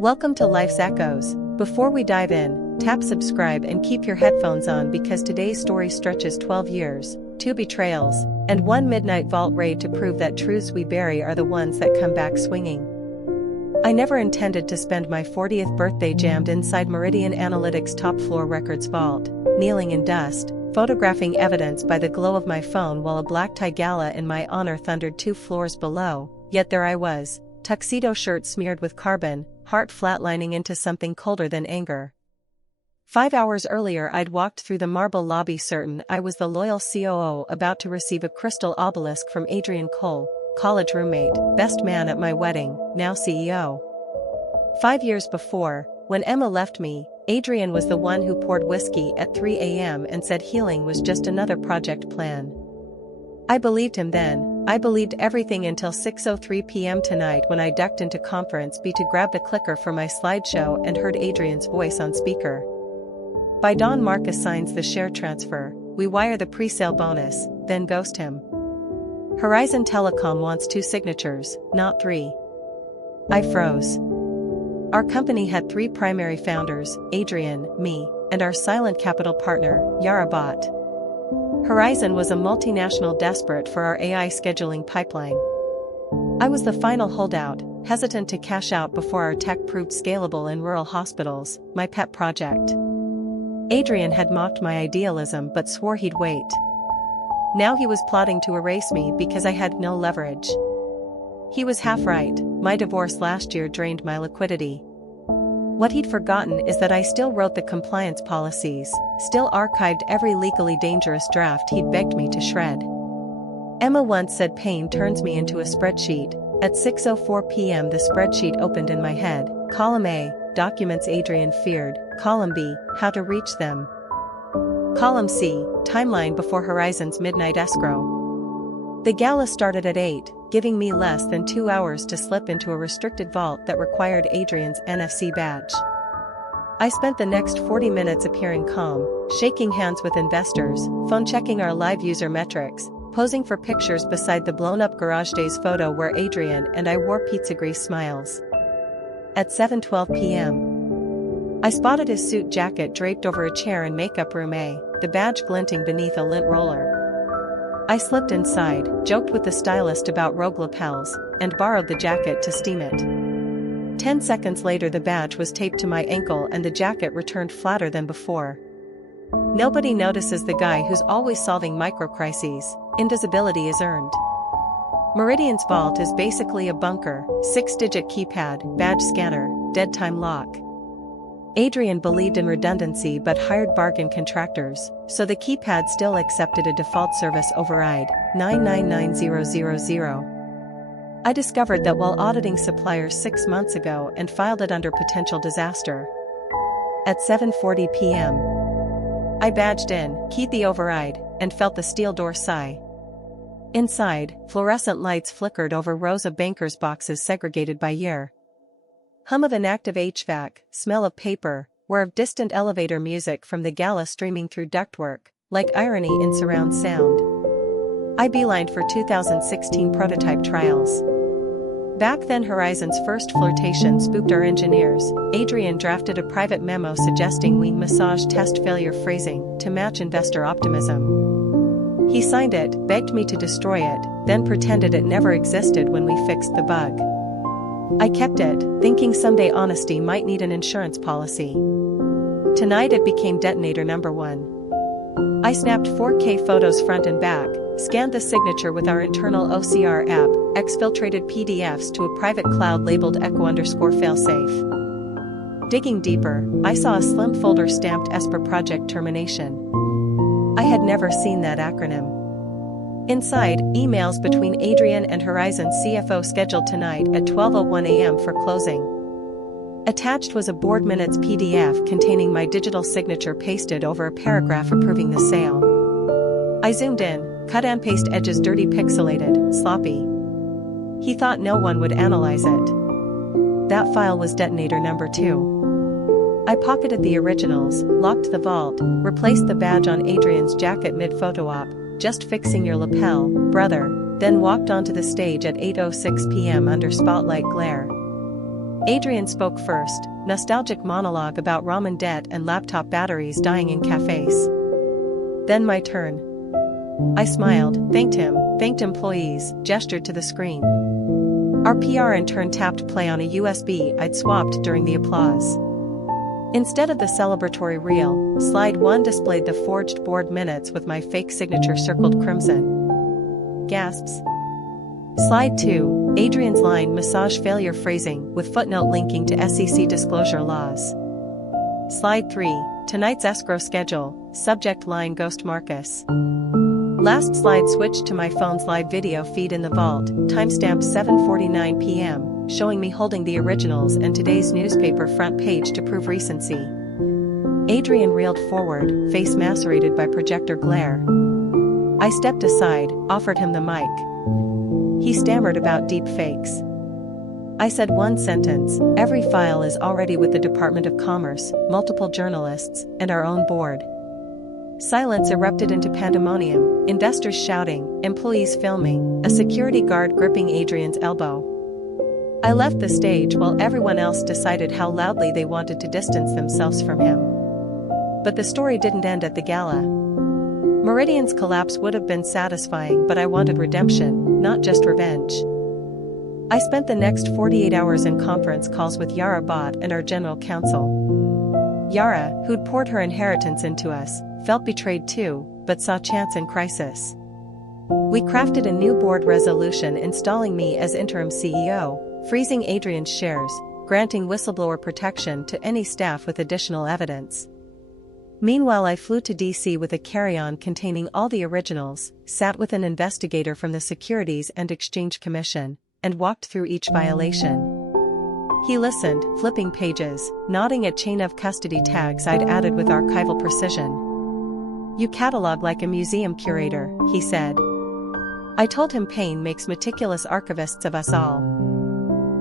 Welcome to Life's Echoes. Before we dive in, tap subscribe and keep your headphones on because today's story stretches 12 years, 2 betrayals, and 1 midnight vault raid to prove that truths we bury are the ones that come back swinging. I never intended to spend my 40th birthday jammed inside Meridian Analytics' top-floor records vault, kneeling in dust, photographing evidence by the glow of my phone while a black tie gala in my honor thundered 2 floors below, yet there I was, tuxedo shirt smeared with carbon, heart flatlining into something colder than anger. 5 hours earlier I'd walked through the marble lobby certain I was the loyal COO about to receive a crystal obelisk from Adrian Cole, college roommate, best man at my wedding, now CEO. 5 years before, when Emma left me, Adrian was the one who poured whiskey at 3 a.m. and said healing was just another project plan. I believed him then. I believed everything until 6:03 p.m. tonight when I ducked into Conference B to grab the clicker for my slideshow and heard Adrian's voice on speaker. By dawn Marcus signs the share transfer, we wire the pre-sale bonus, then ghost him. Horizon Telecom wants 2 signatures, not 3. I froze. Our company had 3 primary founders, Adrian, me, and our silent capital partner, Yara Bot. Horizon was a multinational desperate for our AI scheduling pipeline. I was the final holdout, hesitant to cash out before our tech proved scalable in rural hospitals, my pet project. Adrian had mocked my idealism but swore he'd wait. Now he was plotting to erase me because I had no leverage. He was half right, my divorce last year drained my liquidity. What he'd forgotten is that I still wrote the compliance policies, still archived every legally dangerous draft he'd begged me to shred. Emma once said pain turns me into a spreadsheet. At 6:04 p.m. the spreadsheet opened in my head. Column A, documents Adrian feared. Column B, how to reach them. Column C, timeline before Horizon's midnight escrow. The gala started at 8, giving me less than 2 hours to slip into a restricted vault that required Adrian's NFC badge. I spent the next 40 minutes appearing calm, shaking hands with investors, phone-checking our live user metrics, posing for pictures beside the blown-up Garage Days photo where Adrian and I wore pizza grease smiles. At 7:12 p.m., I spotted his suit jacket draped over a chair in makeup room A, the badge glinting beneath a lint roller. I slipped inside, joked with the stylist about rogue lapels, and borrowed the jacket to steam it. 10 seconds later the badge was taped to my ankle and the jacket returned flatter than before. Nobody notices the guy who's always solving microcrises. Invisibility is earned. Meridian's vault is basically a bunker, 6-digit keypad, badge scanner, dead time lock. Adrian believed in redundancy but hired bargain contractors, so the keypad still accepted a default service override, 999000. I discovered that while auditing suppliers 6 months ago and filed it under potential disaster. At 7:40 p.m., I badged in, keyed the override, and felt the steel door sigh. Inside, fluorescent lights flickered over rows of bankers' boxes segregated by year. Hum of inactive HVAC, smell of paper, whir of distant elevator music from the gala streaming through ductwork, like irony in surround sound. I beelined for 2016 prototype trials. Back then Horizon's first flirtation spooked our engineers. Adrian drafted a private memo suggesting we massage test failure phrasing to match investor optimism. He signed it, begged me to destroy it, then pretended it never existed when we fixed the bug. I kept it, thinking someday honesty might need an insurance policy. Tonight it became detonator number 1. I snapped 4K photos front and back, scanned the signature with our internal OCR app, exfiltrated PDFs to a private cloud labeled echo_failsafe. Digging deeper, I saw a slim folder stamped ESPER project termination. I had never seen that acronym. Inside, emails between Adrian and Horizon CFO scheduled tonight at 12:01 a.m. for closing. Attached was a board minutes PDF containing my digital signature pasted over a paragraph approving the sale. I zoomed in, cut and paste edges dirty, pixelated, sloppy. He thought no one would analyze it. That file was detonator number 2. I pocketed the originals, locked the vault, replaced the badge on Adrian's jacket mid-photo op, just fixing your lapel, brother, then walked onto the stage at 8:06 p.m. under spotlight glare. Adrian spoke first, nostalgic monologue about ramen debt and laptop batteries dying in cafes. Then my turn. I smiled, thanked him, thanked employees, gestured to the screen. Our PR intern tapped play on a USB I'd swapped during the applause. Instead of the celebratory reel, slide 1 displayed the forged board minutes with my fake signature circled crimson. Gasps. Slide 2, Adrian's line massage failure phrasing with footnote linking to SEC disclosure laws. Slide 3, tonight's escrow schedule, subject line Ghost Marcus. Last slide switched to my phone's live video feed in the vault, timestamp 7:49 p.m., showing me holding the originals and today's newspaper front page to prove recency. Adrian reeled forward, face macerated by projector glare. I stepped aside, offered him the mic. He stammered about deep fakes. I said one sentence, every file is already with the Department of Commerce, multiple journalists, and our own board. Silence erupted into pandemonium, investors shouting, employees filming, a security guard gripping Adrian's elbow. I left the stage while everyone else decided how loudly they wanted to distance themselves from him. But the story didn't end at the gala. Meridian's collapse would have been satisfying, but I wanted redemption, not just revenge. I spent the next 48 hours in conference calls with Yara Bott and our general counsel. Yara, who'd poured her inheritance into us, felt betrayed too, but saw chance in crisis. We crafted a new board resolution installing me as interim CEO, freezing Adrian's shares, granting whistleblower protection to any staff with additional evidence. Meanwhile, I flew to DC with a carry-on containing all the originals, sat with an investigator from the Securities and Exchange Commission, and walked through each violation. He listened, flipping pages, nodding at chain of custody tags I'd added with archival precision. You catalog like a museum curator, he said. I told him pain makes meticulous archivists of us all.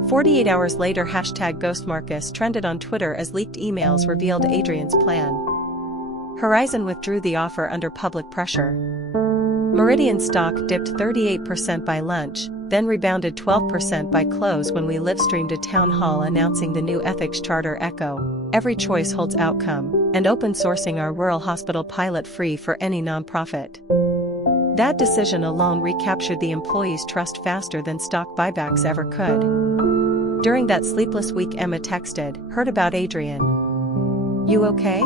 48 hours later, #GhostMarcus trended on Twitter as leaked emails revealed Adrian's plan. Horizon withdrew the offer under public pressure. Meridian stock dipped 38% by lunch, then rebounded 12% by close when we livestreamed a town hall announcing the new ethics charter Echo, every choice holds outcome, and open sourcing our rural hospital pilot free for any nonprofit. That decision alone recaptured the employees' trust faster than stock buybacks ever could. During that sleepless week, Emma texted, "Heard about Adrian. You okay?"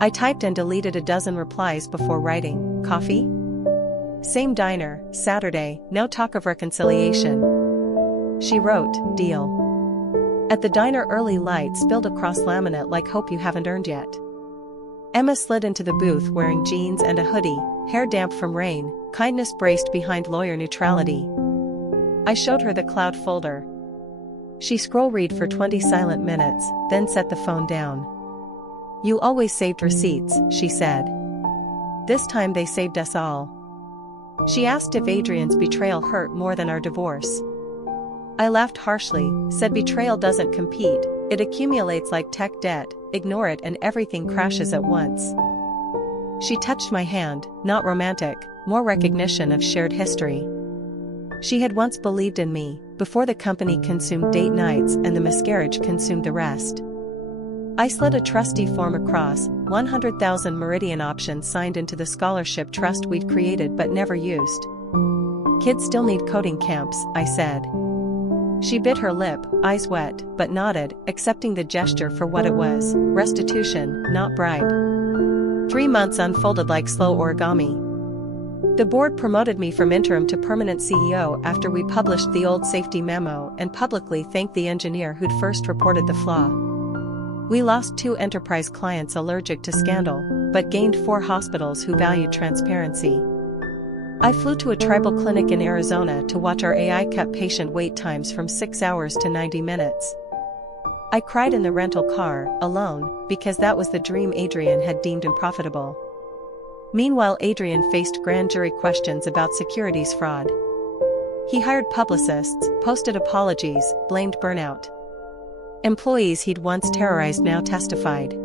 I typed and deleted a dozen replies before writing, "Coffee? Same diner, Saturday, no talk of reconciliation." She wrote, "Deal." At the diner, early light spilled across laminate like hope you haven't earned yet. Emma slid into the booth wearing jeans and a hoodie, hair damp from rain, kindness braced behind lawyer neutrality. I showed her the cloud folder. She scroll-read for 20 silent minutes, then set the phone down. "You always saved receipts," she said. "This time they saved us all." She asked if Adrian's betrayal hurt more than our divorce. I laughed harshly, said betrayal doesn't compete, it accumulates like tech debt, ignore it and everything crashes at once. She touched my hand, not romantic, more recognition of shared history. She had once believed in me, before the company consumed date nights and the miscarriage consumed the rest. I slid a trustee form across, 100,000 Meridian options signed into the scholarship trust we'd created but never used. "Kids still need coding camps," I said. She bit her lip, eyes wet, but nodded, accepting the gesture for what it was, restitution, not bribe. 3 months unfolded like slow origami. The board promoted me from interim to permanent CEO after we published the old safety memo and publicly thanked the engineer who'd first reported the flaw. We lost 2 enterprise clients allergic to scandal, but gained 4 hospitals who valued transparency. I flew to a tribal clinic in Arizona to watch our AI cut patient wait times from 6 hours to 90 minutes. I cried in the rental car, alone, because that was the dream Adrian had deemed unprofitable. Meanwhile, Adrian faced grand jury questions about securities fraud. He hired publicists, posted apologies, blamed burnout. Employees he'd once terrorized now testified.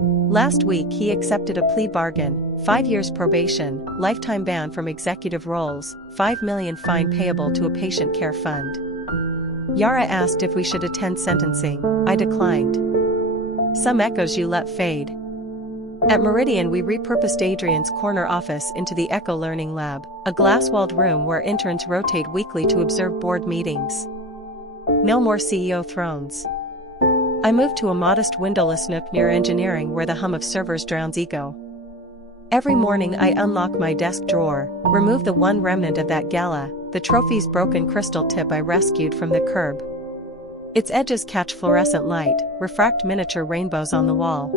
Last week he accepted a plea bargain, 5 years probation, lifetime ban from executive roles, $5 million fine payable to a patient care fund. Yara asked if we should attend sentencing. I declined. Some echoes you let fade. At Meridian we repurposed Adrian's corner office into the Echo Learning Lab, a glass-walled room where interns rotate weekly to observe board meetings. No more CEO thrones. I moved to a modest windowless nook near engineering where the hum of servers drowns ego. Every morning I unlock my desk drawer, remove the one remnant of that gala, the trophy's broken crystal tip I rescued from the curb. Its edges catch fluorescent light, refract miniature rainbows on the wall.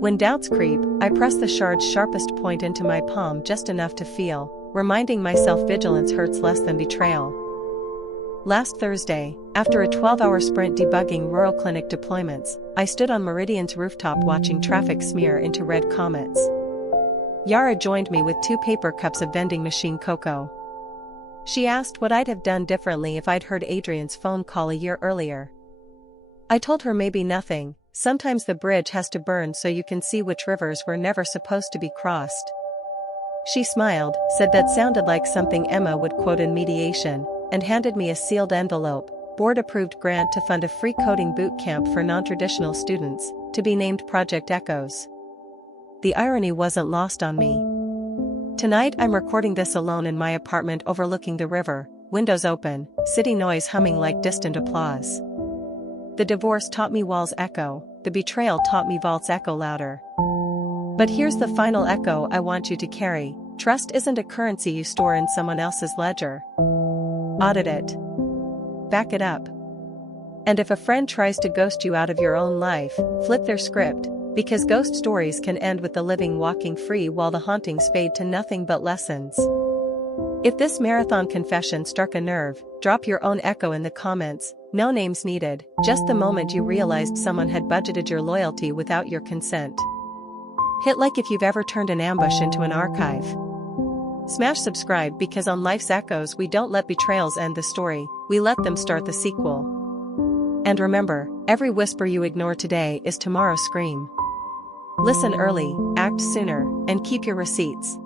When doubts creep, I press the shard's sharpest point into my palm just enough to feel, reminding myself vigilance hurts less than betrayal. Last Thursday, after a 12-hour sprint debugging rural clinic deployments, I stood on Meridian's rooftop watching traffic smear into red comets. Yara joined me with 2 paper cups of vending machine cocoa. She asked what I'd have done differently if I'd heard Adrian's phone call a year earlier. I told her maybe nothing. Sometimes the bridge has to burn so you can see which rivers were never supposed to be crossed. She smiled, said that sounded like something Emma would quote in mediation, and handed me a sealed envelope, board-approved grant to fund a free coding boot camp for non-traditional students, to be named Project Echoes. The irony wasn't lost on me. Tonight I'm recording this alone in my apartment overlooking the river, windows open, city noise humming like distant applause. The divorce taught me walls echo, the betrayal taught me vaults echo louder. But here's the final echo I want you to carry: trust isn't a currency you store in someone else's ledger. Audit it. Back it up. And if a friend tries to ghost you out of your own life, flip their script, because ghost stories can end with the living walking free while the hauntings fade to nothing but lessons. If this marathon confession struck a nerve, drop your own echo in the comments. No names needed, just the moment you realized someone had budgeted your loyalty without your consent. Hit like if you've ever turned an ambush into an archive. Smash subscribe because on Life's Echoes we don't let betrayals end the story, we let them start the sequel. And remember, every whisper you ignore today is tomorrow's scream. Listen early, act sooner, and keep your receipts.